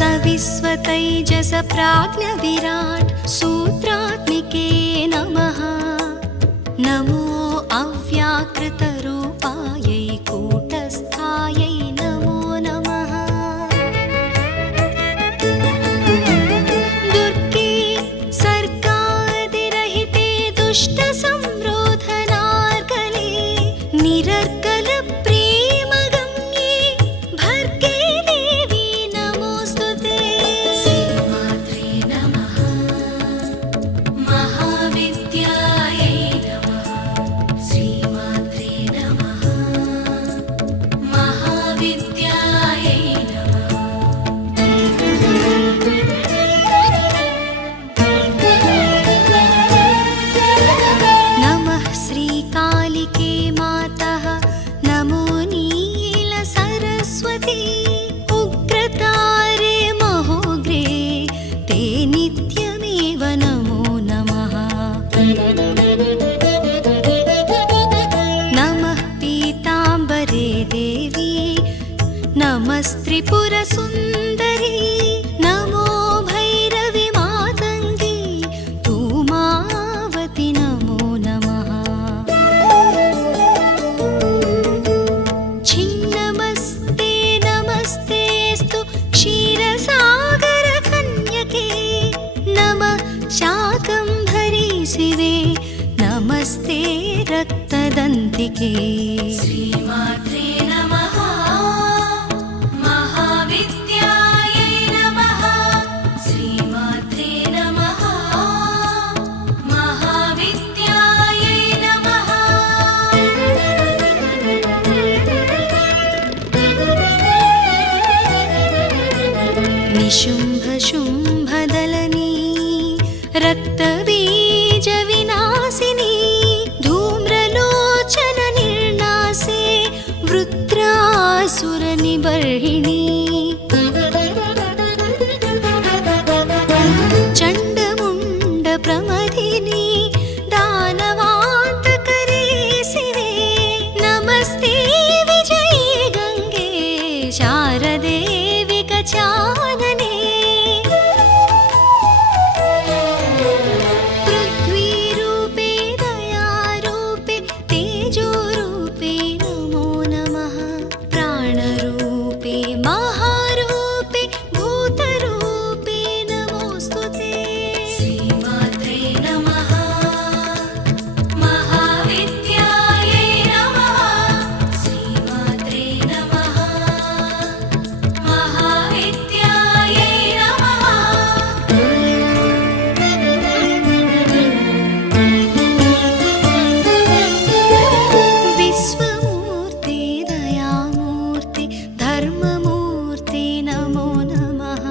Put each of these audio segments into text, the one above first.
सविस्वतैजस प्राज्ञविराट् सूत्रात्मिके नमः। नमो अव्याकृतरूपायै कूटस्थायै नमो नमः। दुर्गे सर्गादिरहिते दुष्टसंरोधनार्गले निरर्गल प्रेमगम्ये भर्गे देवी नमोऽस्तुते। श्रीमात्रे नमः। महाविद्यायै नमः। श्रीमात्रे नमः। महाविद्यायै नमः। नमः श्रीकालिके मातः। नमो नीलसरस्वती। उग्रतारे महोग्रे ते नित्यमेव नमो नमः। नमः पीताम्बरे देवी। नमस्त्रिपुरसुन्दरी। नमो भैरवि मातङ्गी धूमावति नमो नमः। छिन्नमस्ते नमस्तेऽस्तु क्षीरसागरकन्यके। नमः शाकम्भरी शिवे। नमस्ते रक्तदन्तिके। श्रीमात्रे नमः। महाविद्यायै नमः। श्रीमात्रे नमः। महाविद्यायै नमः। निशुम्भशुम्भदलनी रक्तबीजविनाशिनी धूम्रलोचननिर्नासे वृत्रासुरनिबर्हिणी। चण्डमुण्डप्रमथिनी दानवान्तकरे शिवे। नमस्ते विजये गङ्गे शारदे विकचानने। पृथ्वीरूपे दयारूपे तेजोरूपे नमो नमः। प्राणरूपे महारूपे भूतरूपे नमोऽस्तुते। श्रीमात्रे नमः। महाविद्यायै नमः। श्रीमात्रे नमः। महाविद्यायै नमः। विश्वमूर्ते दयामूर्ते धर्ममूर्ते नमो नमः।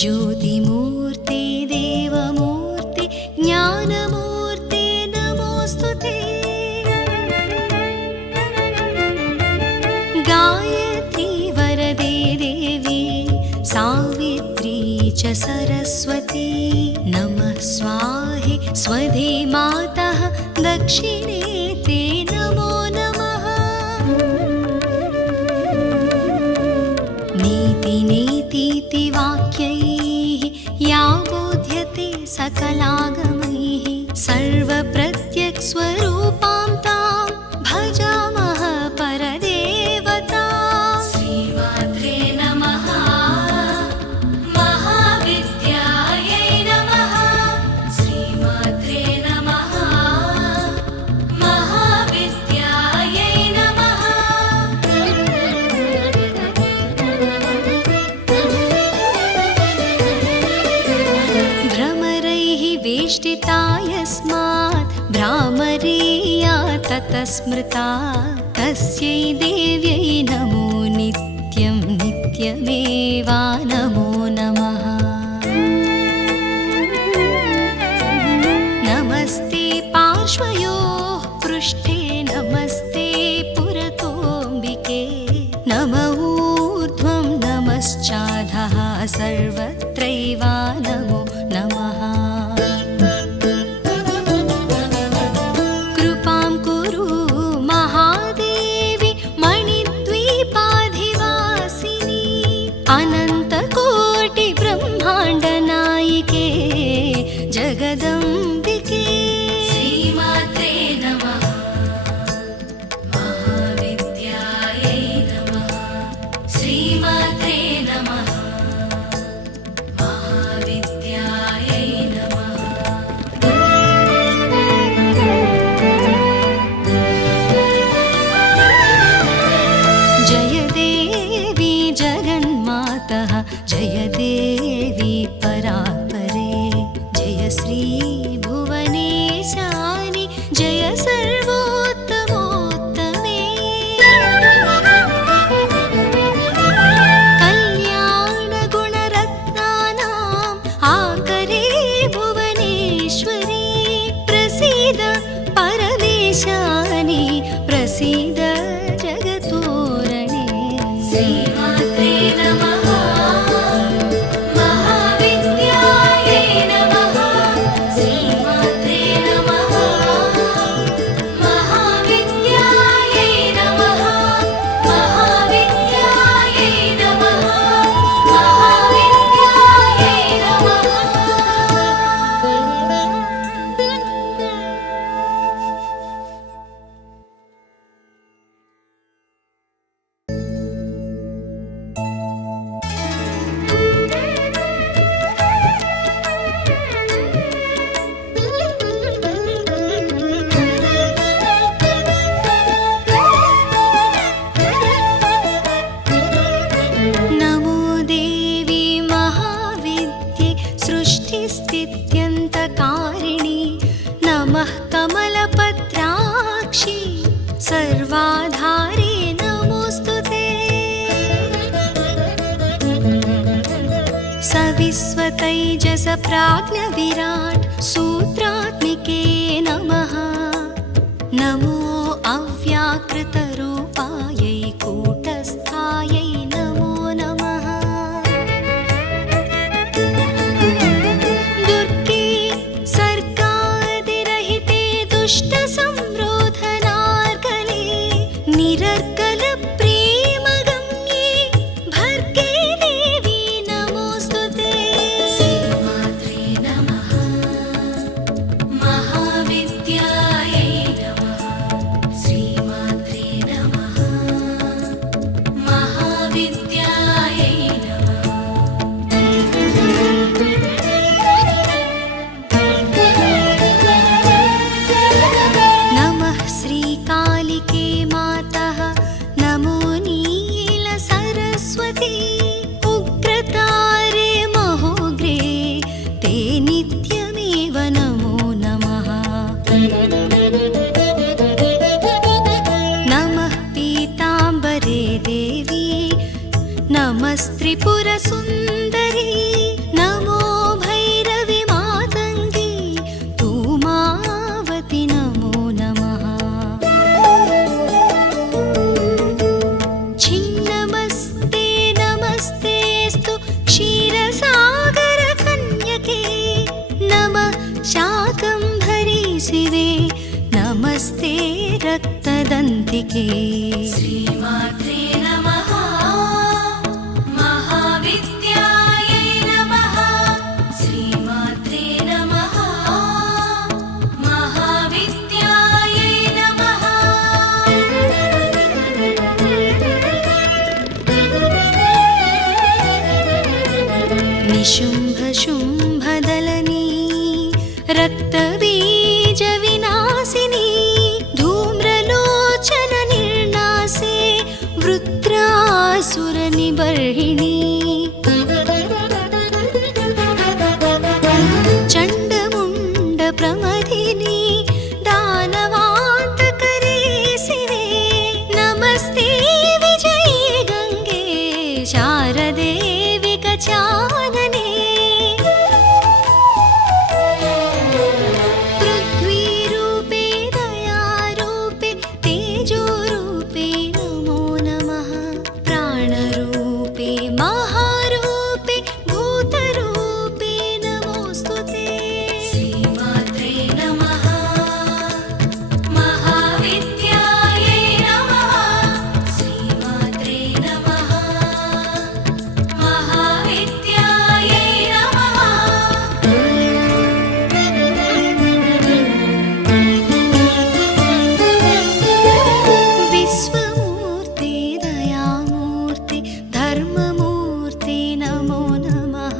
ज्योतिमूर्ते देवमूर्ते ज्ञानमूर्ते नमोऽस्तुते। गायत्री वरदे देवी सावित्री च सरस्वती। नमः स्वाहे स्वधे मातः दक्षिणे ते नमो नमः। नीति नेतीति वाक्यैः या बोध्यते सकलागमैः सर्वप्रत्यक्स्वरूपां तां भजामः परदेवताम्। श्रीमात्रे नमः। महाविद्यायै नमः। श्रीमात्रे नमः। महाविद्यायै नमः। भ्रमरैः वेष्टिता यस्मात् भ्रामरीया ततः स्मृता। तस्यै देव्यै नमो नित्यं नित्यमेवा नमो नमः। नमस्ते पार्श्वयोः पृष्ठे नमस्ते पुरतोऽम्बिके। नम ऊर्ध्वं नमश्चाधः सर्वत्रैव नमो नमः। कृपां कुरु महादेवी मणिद्वीपाधिवासिनी। अनन्तकोटि श्रीमात्रे नमः महाविद्यायै नमः श्रीमात्रे नमः महाविद्यायै नमः महाविद्यायै नमः महाविद्यायै नमः। नमो देवी महाविद्ये सृष्टिस्थित्यन्तकारिणि नमः कमलपत्राक्षि सर्वाधारे नमोऽस्तुते। सविस्वतैजस प्राज्ञविराट् सूत्रात्मिके नमः। नमो अव्याकृतरूपायै कूटस्थायै नमो नमः। दुर्गे सर्गादिरहिते दुष्टसंरोधनार्गले निरर्गलप्रेमगम्ये भर्गे देवी नमोऽस्तुते। श्रीमात्रे नमः महाविद्यायै नमः श्रीमात्रे नमः महाविद्यायै नमः। नमः श्रीकालिके मातः नमो नीलसरस्वती उग्रतारे महोग्रे ते नित्यमेव नमो नमः। नमः पीताम्बरे देवी नमस्त्रिपुरसुन्दरी नमो भैरवि मातङ्गी धूमावति नमो नमः। छिन्नमस्ते नमस्तेऽस्तु क्षीरसागरकन्यके नमः शाकम्भरी शिवे नमस्ते रक्तदन्तिके। श्रीमात्रे नमः महाविद्यायै नमः श्रीमात्रे नमः महाविद्यायै नमः। निशुम्भशुम्भदलनी रक्तबीजविनाशिनी धूम्रलोचननिर्नासे वृत्रासुरनिबर्हिणी चण्डमुण्डप्रमथिनी दानवान्तकरे शिवे नमस्ते विजये गङ्गे शारदे विकचानने। पृथ्वीरूपे दयारूपे तेजोरूपे नमो नमः। प्राणरूपे महारूपे भूतरूपे नमोऽस्तुते। श्रीमात्रे नमः महाविद्यायै नमः श्रीमात्रे नमः महाविद्यायै नमः। विश्वमूर्ते दयामूर्ते धर्ममूर्ते नमो नमः।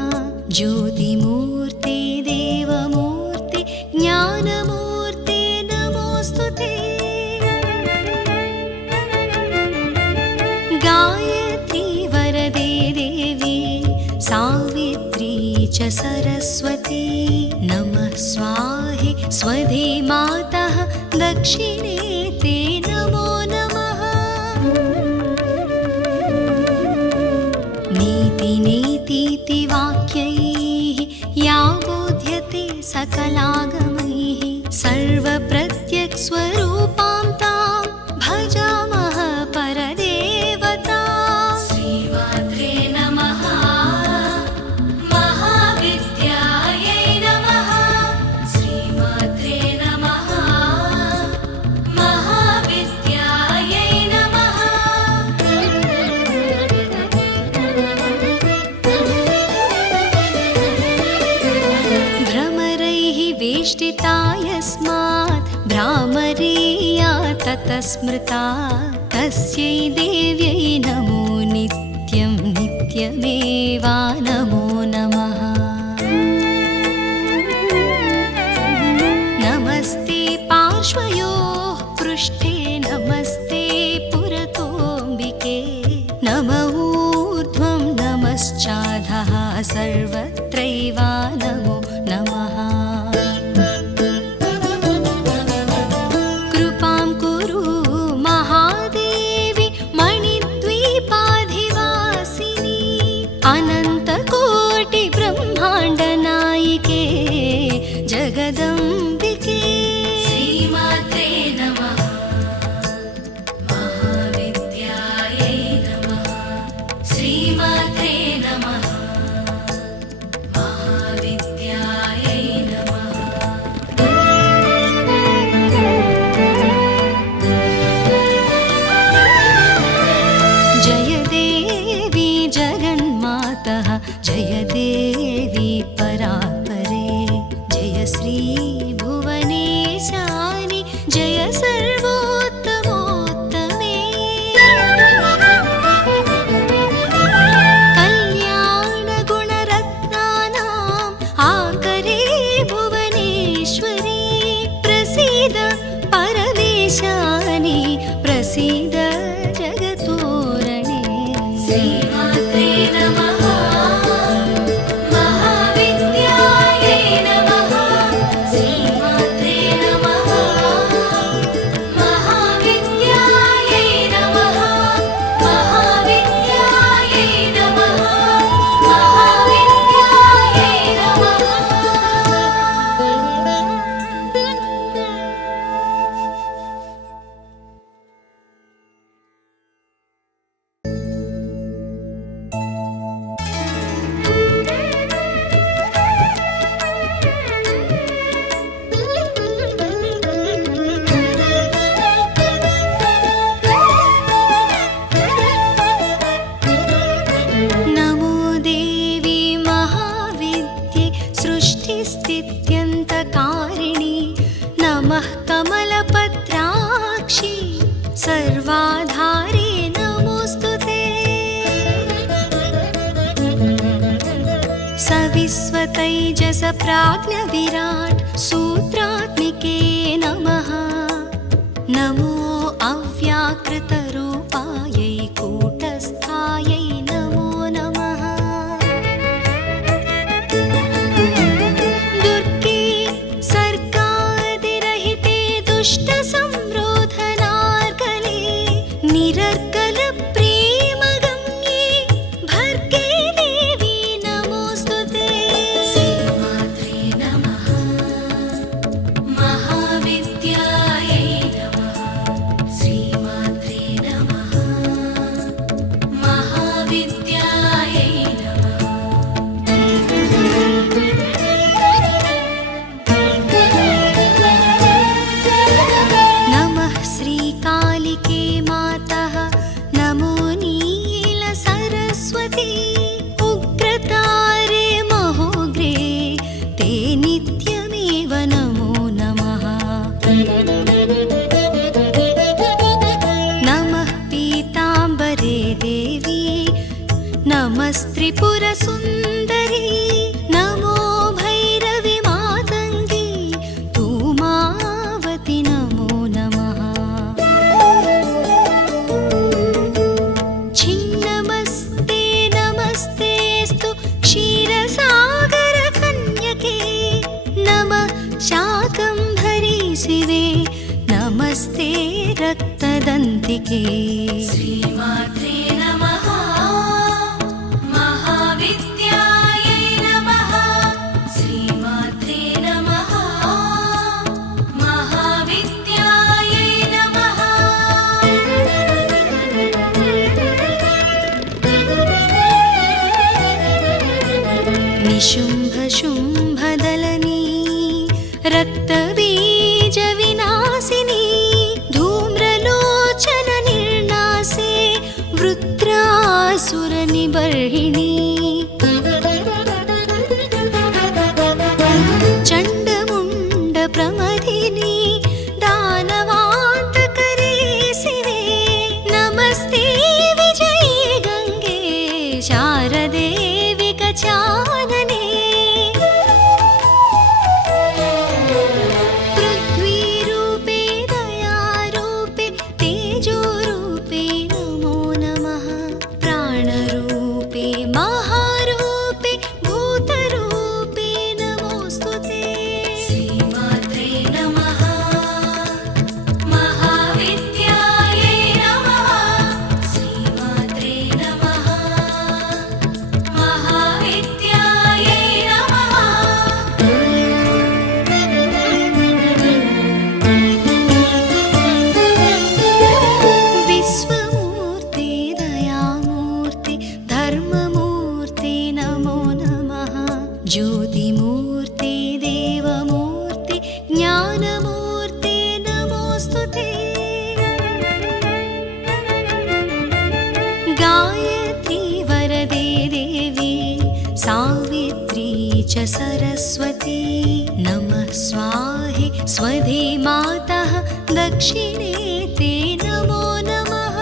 ज्योतिमूर्ते देवमूर्ते ज्ञानमूर्ते नमोऽस्तुते। गायत्री वरदे देवी सावित्री च सरस्वती नमः स्वाहे स्वधे मातः दक्षिणे ते नमो नमः। नीति नेतीति वाक्यैः या बोध्यते सकलागमैः सर्वप्रत्यक्स्वरूपां तां भजामः परदेवताम्। स्मृता तस्यै देव्यै नमो नित्यं नित्यमेवा नमो नमः। नमस्ते पार्श्वयोः पृष्ठे नमस्ते पुरतोऽम्बिके नम ऊर्ध्वं नमश्चाधः सर्वत्रैवा नमो नमः। कृपां कुरु महादेवी मणिद्वीपाधिवासिनी अनन्तकोटिब्रह्माण्डनायिके जगदम्बिके। श्रीमात्रे नमः महाविद्यायै नमः। श्रीमात्रे नमः महाविद्यायै नमः। जय देवी जगन्मातः जय देवी परात्परे जय श्री भुवनेशानि जय सर्वोत्तमोत्तमे। कल्याणगुणरत्नानाम् आकरे भुवनेश्वरी प्रसीद परमेशानि प्रसीद जगतोरणे। श्रीमात्रे नमः महाविद्यायै नमः। श्रीमात्रे नमः महाविद्यायै नमः। महाविद्यायै नमः महाविद्यायै नमः। नमो देवी महाविद्ये सृष्टिस्थित्यन्तकारिणि नमः कमलपत्राक्षि सर्वाधारे नमोऽस्तुते। सविस्वतैजस प्राज्ञविराट् सूत्रात्मिके नमः। नमो अव्याकृतरूपायै कूटस्थायै नमो नमः। दुर्गे सर्गादिरहिते दुष्टसंरोधनार्गले निरर्गलप्रेमगम्ये भर्गे देवी नमोऽस्तुते। श्रीमात्रे नमः महाविद्यायै नमः। श्रीमात्रे नमः महाविद्यायै नमः। नमः श्रीकालिके मातः नमो नीलसरस्वती उग्रतारे महोग्रे ते नित्यमेव नमो नमः। नमः पीताम्बरे देवी नमस्त्रिपुरसुन्दरी नमो भैरवि मातङ्गी धूमावति नमो नमः। छिन्नमस्ते नमस्तेऽस्तु क्षीरसागरकन्यके नमः शाकम्भरी शिवे नमस्ते रक्तदन्तिके। श्रीमात्रे नमः महाविद्यायै नमः। श्रीमात्रे नमः महाविद्यायै नमः। निशुम्भशुम्भदलनी रक्तबीजविनाशिनी धूम्रलोचननिर्नासे वृत्रासुरनिबर्हिणी चण्डमुण्डप्रमथिनी दानवान्तकरे गजानने पृथ्वीरूपे दयारूपे तेजोरूपे नमो नमः प्राणरूपे महारूपे भूतरूपे नमोऽस्तुते श्रीमात्रे नमः महाविद्यायै नमः श्रीमात्रे नमः महाविद्यायै नमः विश्वमूर्ते दयामूर्ते धर्ममूर्ते नमो नमः ज्योतिमूर्ते देवमूर्ते ज्ञानमूर्ते नमोऽस्तुते गायत्री वरदे देवी सावित्री च सरस्वती नमः स्वाहे स्वधे मातः दक्षिणे ते नमो नमः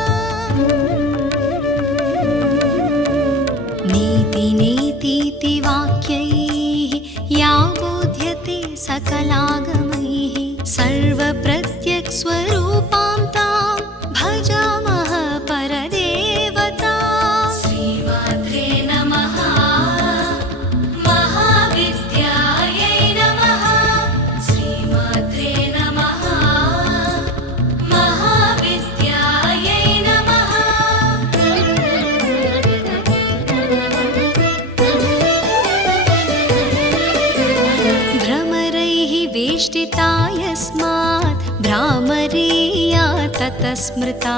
नीति नीतीति वाक्यैः या बोध्यते सकलागमैः सर्वप्रत्यक्स्वरूपां तां भजामः परदेवतां श्रीमात्रे नमः महाविद्यायै नमः श्रीमात्रे नमः महाविद्यायै नमः भ्रमरैः वेष्टिता यस्मात् भ्रामरीया ततः स्मृता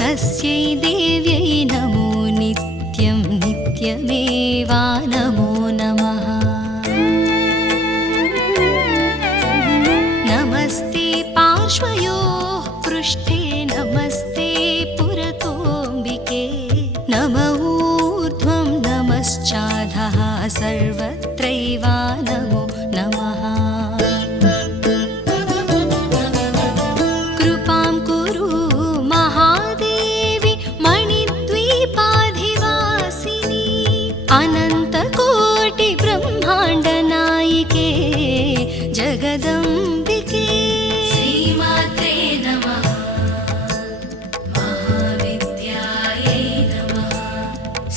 तस्यै देव्यै नमो नित्यं नित्यमेवा नमो नमः नमस्ते पार्श्वयोः पृष्ठे नमस्ते पुरतोऽम्बिके नम ऊर्ध्वं नमश्चाधः सर्वत्रैवा नमो नमः कृपां कुरु महादेवी मणिद्वीपाधिवासिनी अनन्तकोटिब्रह्माण्डनायिके जगदम्बिके श्रीमात्रे नमः महाविद्यायै नमः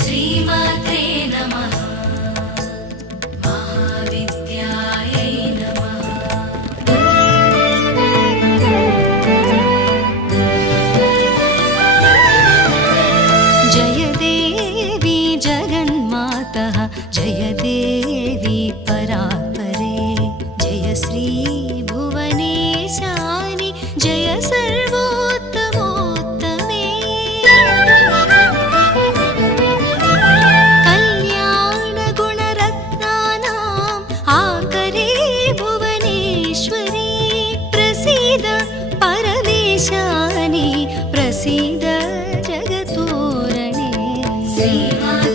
श्रीमात्रे नमः महाविद्यायै नमः जय देवी जगन्मातः जय देवी परात्परे जय श्री भुवनेशानि जय सर्वोत्तमोत्तमे कल्याणगुणरत्नानाम् आकरे भुवनेश्वरी प्रसीद परमेशानि प्रसीद जगतोरणे श्रीमात्रे